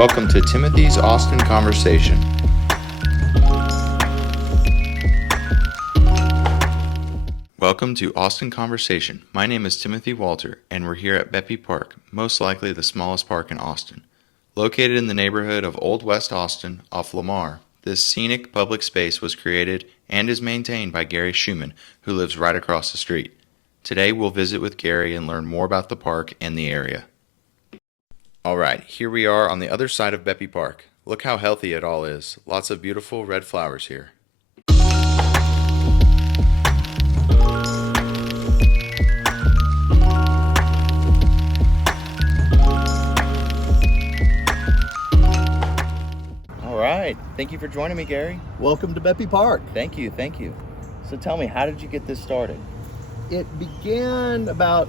Welcome to Timothy's Austin Conversation. Welcome to Austin Conversation. My name is Timothy Walter, and we're here at Bepi Park, most likely the smallest park in Austin. Located in the neighborhood of Old West Austin off Lamar, this scenic public space was created and is maintained by Gary Schumann, who lives right across the street. Today we'll visit with Gary and learn more about the park and the area. Alright, here we are on the other side of Bepi Park. Look how healthy it all is. Lots of beautiful red flowers here. Alright, thank you for joining me, Gary. Welcome to Bepi Park. Thank you. So tell me, how did you get this started? It began about,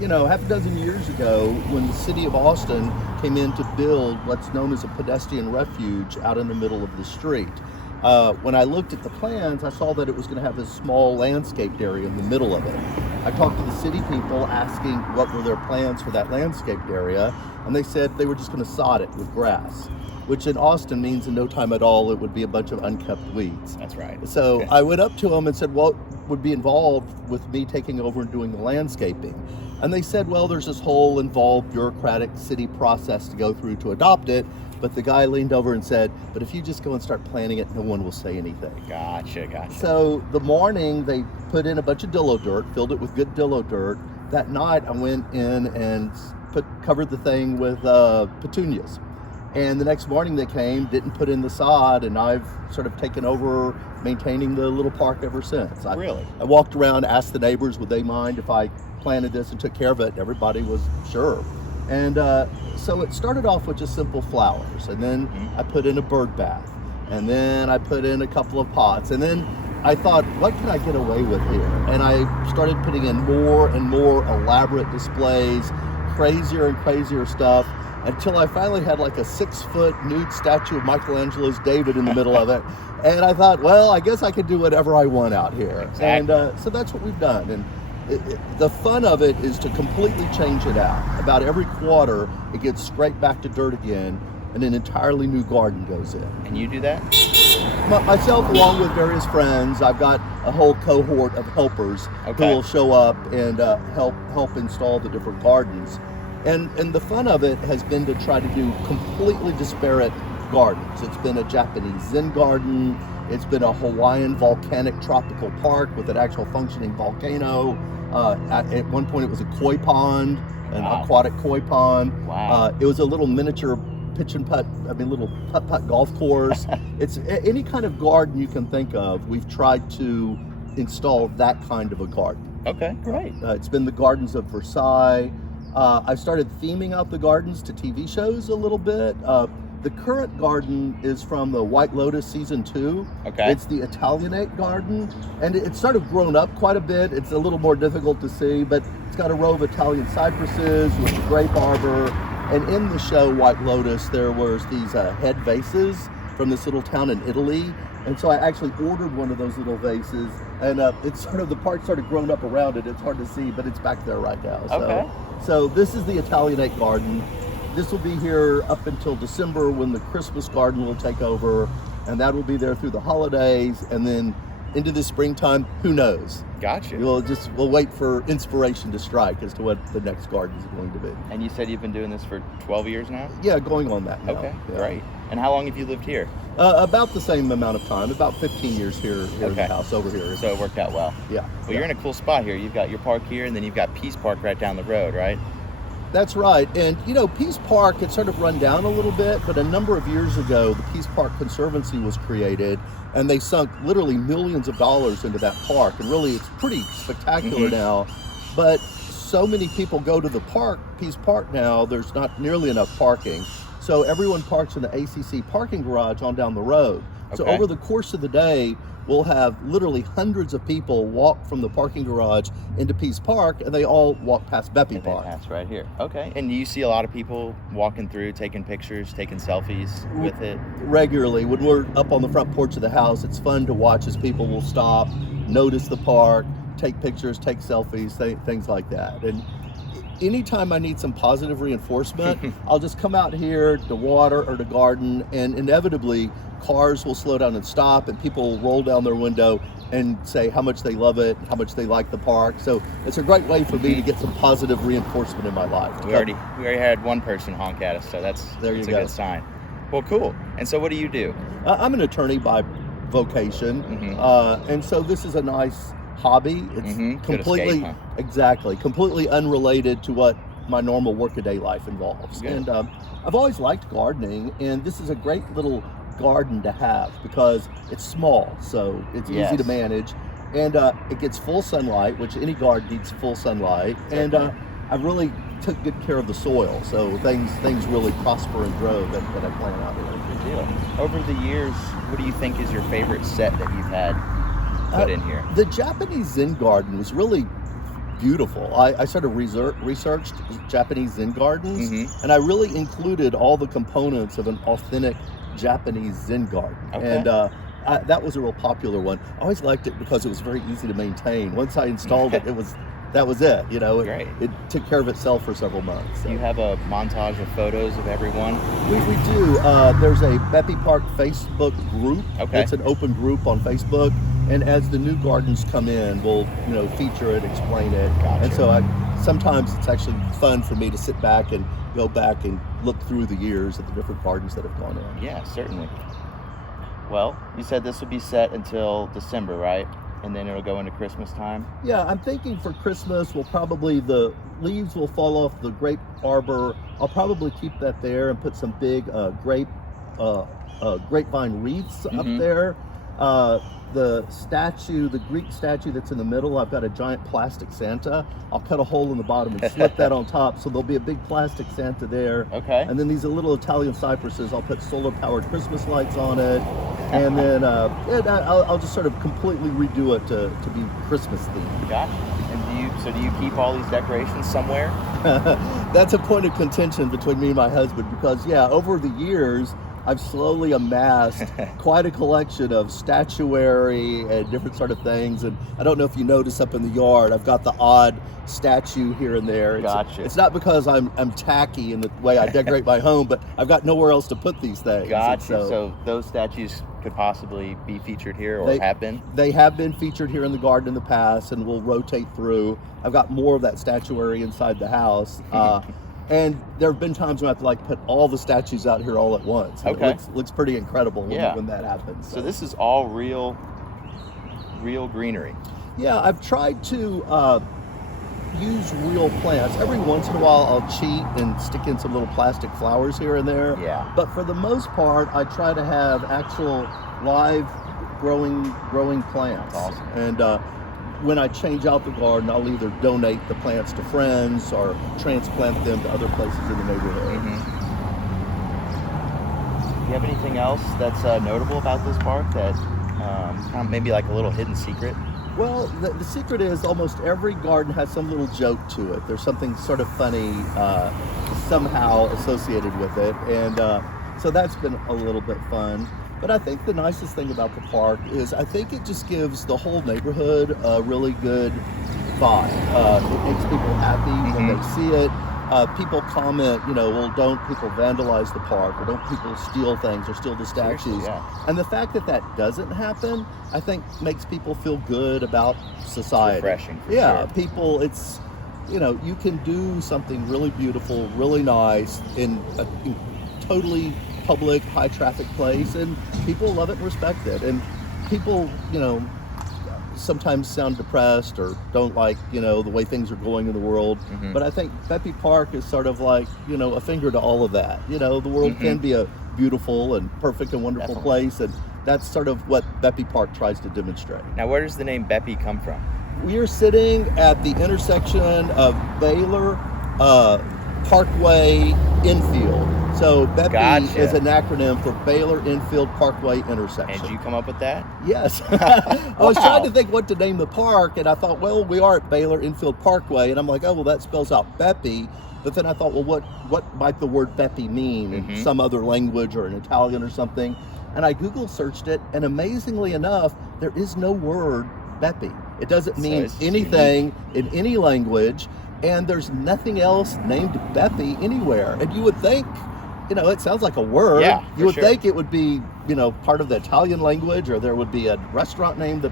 half a dozen years ago when the city of Austin came in to build what's known as a pedestrian refuge out in the middle of the street. When I looked at the plans, I saw that it was going to have this small landscaped area in the middle of it. I talked to the city people asking what were their plans for that landscaped area, and they said they were just going to sod it with grass, which in Austin means in no time at all it would be a bunch of unkept weeds. That's right. So okay. I went up to them and said, what would be involved with me taking over and doing the landscaping? And they said, well, there's this whole involved bureaucratic city process to go through to adopt it. But the guy leaned over and said, but if you just go and start planting it, no one will say anything. Gotcha. So the morning they put in a bunch of dillo dirt, filled it with good dillo dirt. That night I went in and covered the thing with petunias. And the next morning they came, didn't put in the sod, and I've sort of taken over maintaining the little park ever since. Really? I walked around, asked the neighbors, would they mind if I planted this and took care of it? Everybody was sure. And so it started off with just simple flowers, and then I put in a bird bath, and then I put in a couple of pots, and then I thought, what can I get away with here? And I started putting in more and more elaborate displays, crazier and crazier stuff, until I finally had like a 6-foot nude statue of Michelangelo's David in the middle of it. And I thought, well, I guess I could do whatever I want out here. Exactly. And so that's what we've done. And the fun of it is to completely change it out. About every quarter, it gets straight back to dirt again, and an entirely new garden goes in. And you do that? Myself, along with various friends, I've got a whole cohort of helpers who will show up and help install the different gardens. And the fun of it has been to try to do completely disparate gardens. It's been a Japanese Zen garden. It's been a Hawaiian volcanic tropical park with an actual functioning volcano. At one point it was a koi pond, an aquatic koi pond. Wow. It was a little miniature little putt-putt golf course. It's any kind of garden you can think of. We've tried to install that kind of a garden. Okay, great. It's been the gardens of Versailles. I've started theming out the gardens to TV shows a little bit. The current garden is from the White Lotus season 2. Okay. It's the Italianate garden, and it's sort of grown up quite a bit. It's a little more difficult to see, but it's got a row of Italian cypresses with a grape arbor. And in the show White Lotus, there was these head vases from this little town in Italy. And so I actually ordered one of those little vases, and it's sort of, the park sort of grown up around it. It's hard to see, but it's back there right now. So this is the Italianate garden. This will be here up until December, when the Christmas garden will take over, and that will be there through the holidays, and then into the springtime, who knows? Gotcha. We'll wait for inspiration to strike as to what the next garden is going to be. And you said you've been doing this for 12 years now? Yeah, going on that now. Okay, yeah. Great. And how long have you lived here? About the same amount of time, about 15 years here in the house over here. So it worked out well. Yeah. Well, you're in a cool spot here. You've got your park here, and then you've got Peace Park right down the road, right? That's right. And, Peace Park had sort of run down a little bit, but a number of years ago, the Peace Park Conservancy was created, and they sunk literally millions of dollars into that park. And really, it's pretty spectacular now. But so many people go to the park, Peace Park now, there's not nearly enough parking. So everyone parks in the ACC parking garage on down the road. So over the course of the day, we'll have literally hundreds of people walk from the parking garage into Peace Park, and they all walk past Bepi Park. That's right here. Okay. And you see a lot of people walking through, taking pictures, taking selfies with it? Regularly. When we're up on the front porch of the house, it's fun to watch as people will stop, notice the park, take pictures, take selfies, things like that. And anytime I need some positive reinforcement, I'll just come out here to water or to garden, and inevitably cars will slow down and stop, and people will roll down their window and say how much they love it, how much they like the park. So it's a great way for me to get some positive reinforcement in my life. We already had one person honk at us, so that's a good sign. Well, cool. And so what do you do? I'm an attorney by vocation, and so this is a nice hobby. It's completely completely unrelated to what my normal workaday life involves. Good. And I've always liked gardening, and this is a great little garden to have because it's small, so it's easy to manage, and it gets full sunlight, which any garden needs full sunlight. And I really took good care of the soil, so things really prosper and grow that I plant out here. Good deal. Over the years, what do you think is your favorite set that you've had put in here? The Japanese Zen garden was really beautiful. I sort of researched Japanese Zen gardens, and I really included all the components of an authentic Japanese Zen garden. And that was a real popular one. I always liked it because it was very easy to maintain. Once I installed it, that was it. You know, it took care of itself for several months. So. Do you have a montage of photos of everyone? We do. There's a Bepi Park Facebook group. It's an open group on Facebook, and as the new gardens come in, we'll feature it, explain it. Gotcha. And so sometimes it's actually fun for me to sit back and go back and look through the years at the different gardens that have gone in. Yeah, certainly. Well, you said this will be set until December, right? And then it'll go into Christmas time? Yeah, I'm thinking for Christmas, the leaves will fall off the grape arbor. I'll probably keep that there and put some big grapevine wreaths up there. The Greek statue that's in the middle, I've got a giant plastic Santa. I'll cut a hole in the bottom and slip that on top, so there'll be a big plastic Santa there. Okay. And then these little Italian cypresses, I'll put solar-powered Christmas lights on it. And then I'll just sort of completely redo it to be Christmas themed. Gotcha. And do you keep all these decorations somewhere? That's a point of contention between me and my husband because, over the years, I've slowly amassed quite a collection of statuary and different sort of things. And I don't know if you notice up in the yard, I've got the odd statue here and there. It's not because I'm tacky in the way I decorate my home, but I've got nowhere else to put these things. Gotcha. So those statues could possibly be featured here or have been? They have been featured here in the garden in the past, and we'll rotate through. I've got more of that statuary inside the house. And there have been times when I have to put all the statues out here all at once. Okay. It looks pretty incredible when that happens. So this is all real greenery. Yeah, I've tried to use real plants. Every once in a while I'll cheat and stick in some little plastic flowers here and there. Yeah. But for the most part, I try to have actual live growing plants. That's awesome. And when I change out the garden, I'll either donate the plants to friends or transplant them to other places in the neighborhood. Do you have anything else that's notable about this park that kind of maybe like a little hidden secret? Well, the secret is almost every garden has some little joke to it. There's something sort of funny somehow associated with it. And so that's been a little bit fun. But I think the nicest thing about the park is I think it just gives the whole neighborhood a really good vibe. It makes people happy when they see it. People comment, well, don't people vandalize the park, or don't people steal things or steal the statues? Seriously, yeah. And the fact that doesn't happen, I think makes people feel good about society. It's refreshing, for sure. people, it's, you can do something really beautiful, really nice in a totally public, high traffic place, and people love it and respect it. And people, sometimes sound depressed or don't like, the way things are going in the world. But I think Bepi Park is sort of like, a finger to all of that. The world can be a beautiful and perfect and wonderful place, and that's sort of what Bepi Park tries to demonstrate. Now, where does the name Bepi come from? We are sitting at the intersection of Baylor, Parkway, Infield. So Bepi is an acronym for Baylor Infield Parkway Intersection. And did you come up with that? Yes. I was trying to think what to name the park, and I thought, well, we are at Baylor Infield Parkway, and I'm like, oh, well, that spells out Bepi. But then I thought, well, what might the word Bepi mean in some other language or in Italian or something? And I Google searched it, and amazingly enough, there is no word Bepi. It doesn't mean anything in any language. and there's nothing else named Bepi anywhere. And you would think, it sounds like a word. Yeah, you would sure. think it would be, part of the Italian language, or there would be a restaurant named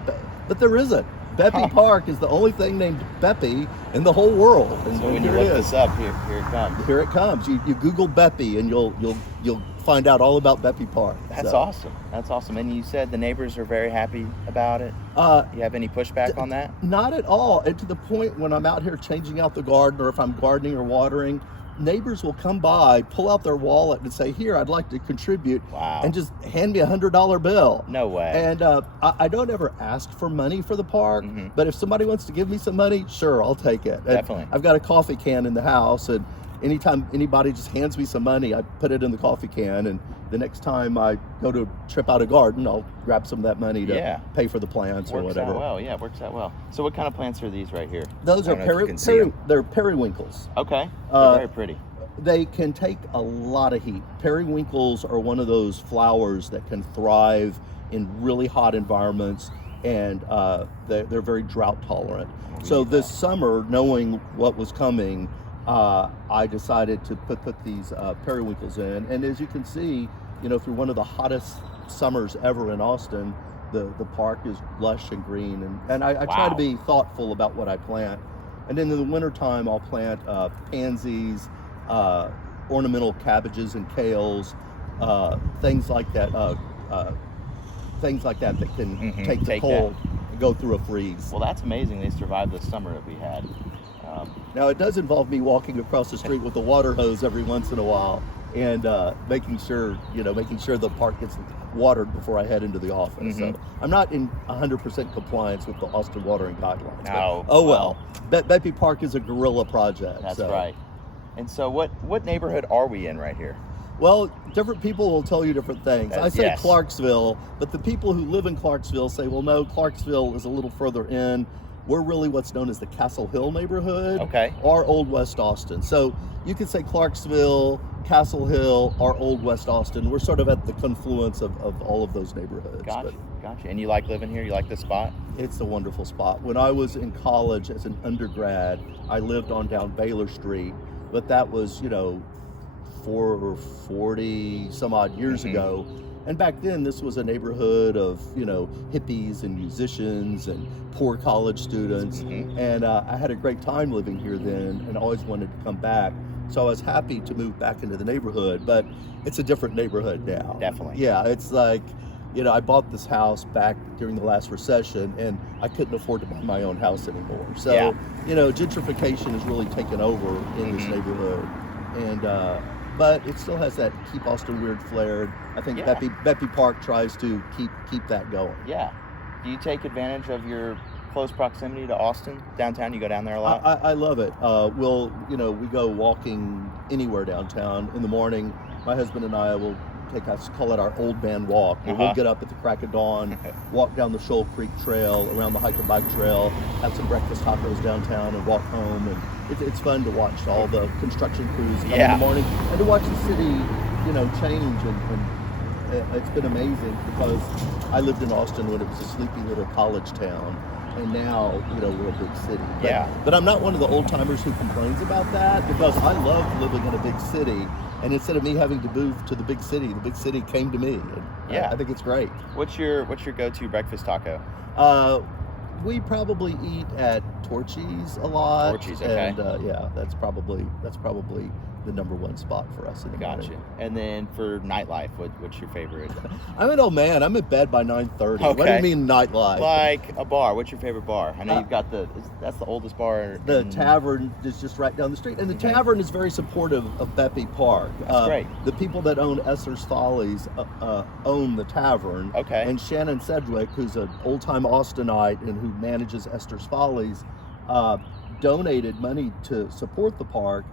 but there isn't. Bepi Park is the only thing named Bepi in the whole world. And So when you here it look is. this up, here it comes. Here it comes. You Google Bepi and you'll find out all about Bepi Park. That's So, awesome. That's awesome. And you said the neighbors are very happy about it. You have any pushback on that? Not at all. And to the point when I'm out here changing out the garden, or if I'm gardening or watering, neighbors will come by, pull out their wallet and say, "Here, I'd like to contribute." Wow. And just hand me $100 bill. No way. And I don't ever ask for money for the park, Mhm. but if somebody wants to give me some money, sure, I'll take it. And Definitely. I've got a coffee can in the house, and anytime anybody just hands me some money, I put it in the coffee can, and the next time I go to trip out a garden, I'll grab some of that money to Yeah. pay for the plants or Works whatever. out well. Yeah, it works out well. So what kind of plants are these right here? Those I are don't know if you can see 'em. they're periwinkles. Okay. They're Uh, very pretty. They can take a lot of heat. Periwinkles are one of those flowers that can thrive in really hot environments, and they're very drought tolerant. So this summer, knowing what was coming, I decided to put these periwinkles in. And as you can see, through one of the hottest summers ever in Austin, the park is lush and green. And I try to Wow. be thoughtful about what I plant. And then in the wintertime, I'll plant pansies, ornamental cabbages and kales, things like that. That can Mhm, take the take cold and go through a freeze. Well, that's amazing. They survived the summer that we had. Now it does involve me walking across the street with a water hose every once in a while, and making sure the park gets watered before I head into the office. Mhm. So I'm not in 100% compliance with the Austin watering guidelines. but- No. oh well. Bepi Park is a guerrilla project. That's so. right. And so what neighborhood are we in right here? Well, different people will tell you different things. I say Yes. Clarksville, but the people who live in Clarksville say, well, no, Clarksville is a little further in. We're really what's known as the Castle Hill neighborhood, Okay. or Old West Austin. So you could say Clarksville, Castle Hill, or Old West Austin. We're sort of at the confluence of all of those neighborhoods. Gotcha. But Gotcha. And you like living here? You like this spot? it's a wonderful spot. When I was in college as an undergrad, I lived on down Baylor Street, but that was, 40 some odd years Mhm. ago. And back then, this was a neighborhood of, hippies and musicians and poor college students. Mhm. And I had a great time living here then, and always wanted to come back. So I was happy to move back into the neighborhood, but it's a different neighborhood now. Definitely. Yeah, it's like, I bought this house back during the last recession, and I couldn't afford to buy my own house anymore. So, Yeah. gentrification has really taken over in this Mhm. neighborhood. And, but it still has that keep Austin weird flair. I think Yeah. Bepi Park tries to keep that going. Yeah. Do you take advantage of your close proximity to Austin downtown? You go down there a lot? I love it. We go walking anywhere downtown in the morning. My husband and I will call it our old man walk. Where Uh-huh. We'll get up at the crack of dawn, walk down the Shoal Creek Trail, around the hike and bike trail, have some breakfast tacos downtown, and walk home. And it's fun to watch all the construction crews come in Yeah. the morning, and to watch the city, change. And it's been amazing, because I lived in Austin when it was a sleepy little college town. And now, we're a big city. Yeah. But I'm not one of the old timers who complains about that, because I love living in a big city. And instead of me having to move to the big city came to me. And Yeah. I think it's great. What's your go-to breakfast taco? We probably eat at Torchy's a lot. Torchy's, okay. And that's probably the number one spot for us in the Gotcha. morning. And then for nightlife, what's your favorite? I'm an old man. I'm in bed by 9:30. What do Okay. you mean nightlife? Like a bar. What's your favorite bar? I know Uh, you've got that's the oldest bar. The in- tavern is just right down the street, and the Mhm. tavern is very supportive of Bepi Park. That's great. The people that own Esser's Follies own the tavern. Okay. And Shannon Sedgwick, who's an old-time Austinite and who manages Esther's Follies, donated money to support the park.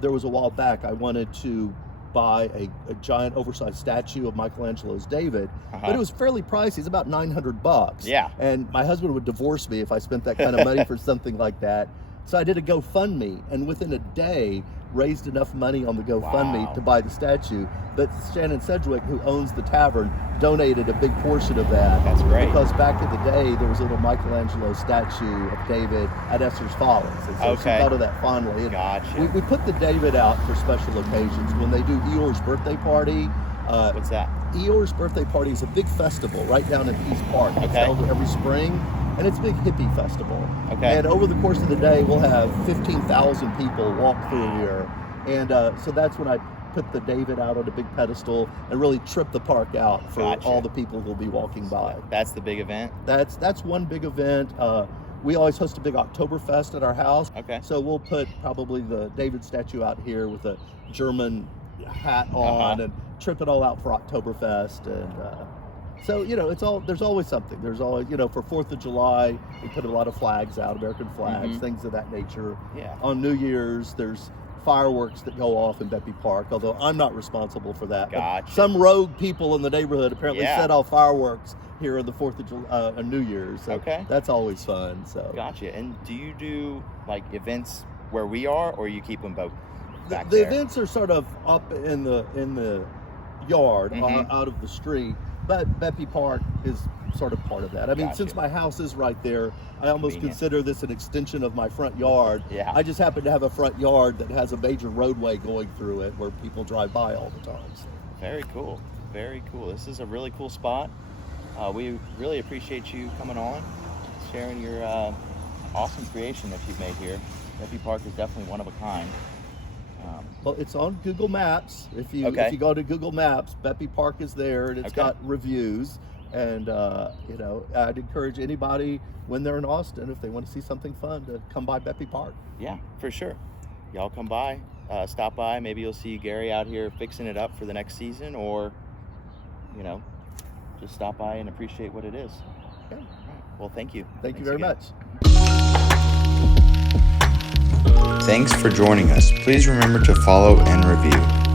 There was a while back I wanted to buy a giant oversized statue of Michelangelo's David, Uh-huh. but it was fairly pricey. It's about $900. Yeah. And my husband would divorce me if I spent that kind of money for something like that. So I did a GoFundMe, and within a day, raised enough money on the GoFundMe Wow. to buy the statue. But Shannon Sedgwick, who owns the tavern, donated a big portion of that. That's great. Because back in the day, there was a little Michelangelo statue of David at Esther's Falls. And so Okay. she thought of that fondly. And Gotcha. we put the David out for special occasions. When they do Eeyore's birthday party, What's that? Eeyore's birthday party is a big festival right down in Bepi Park. It's Okay. held every spring, and it's a big hippie festival. Okay. And over the course of the day, we'll have 15,000 people walk through here. And so that's when I put the David out on a big pedestal and really trip the park out for Gotcha. all the people who will be walking by. That's the big event. That's one big event. We always host a big Oktoberfest at our house. Okay. So we'll put probably the David statue out here with a German hat on and trip it all out for Oktoberfest. And so, there's always something. There's always, for 4th of July, we put a lot of flags out, American flags, things of that nature. Yeah. On New Year's, there's fireworks that go off in Bepi Park, although I'm not responsible for that. But Gotcha. some rogue people in the neighborhood apparently Yeah. set off fireworks here on the 4th of July, on New Year's. So Okay. that's always fun. So Gotcha. And do you do like events where we are, or you keep them both back the there? events are sort of up in the yard, Mhm. out of the street, but Bepi Park is sort of part of that. I mean, Gotcha. since my house is right there, I almost Convenient. consider this an extension of my front yard. Yeah. I just happen to have a front yard that has a major roadway going through it where people drive by all the time. So. Very cool. Very cool. This is a really cool spot. We really appreciate you coming on, sharing your awesome creation that you've made here. Bepi Park is definitely one of a kind. Well, it's on Google Maps. If you Okay. go to Google Maps, Bepi Park is there, and it's Okay. got reviews. And I'd encourage anybody when they're in Austin, if they want to see something fun, to come by Bepi Park. Yeah, for sure. Y'all come by, stop by. Maybe you'll see Gary out here fixing it up for the next season, or just stop by and appreciate what it is. Okay. All right. Well, thank you. Thank you Thanks very again. much. Thanks for joining us. Please remember to follow and review.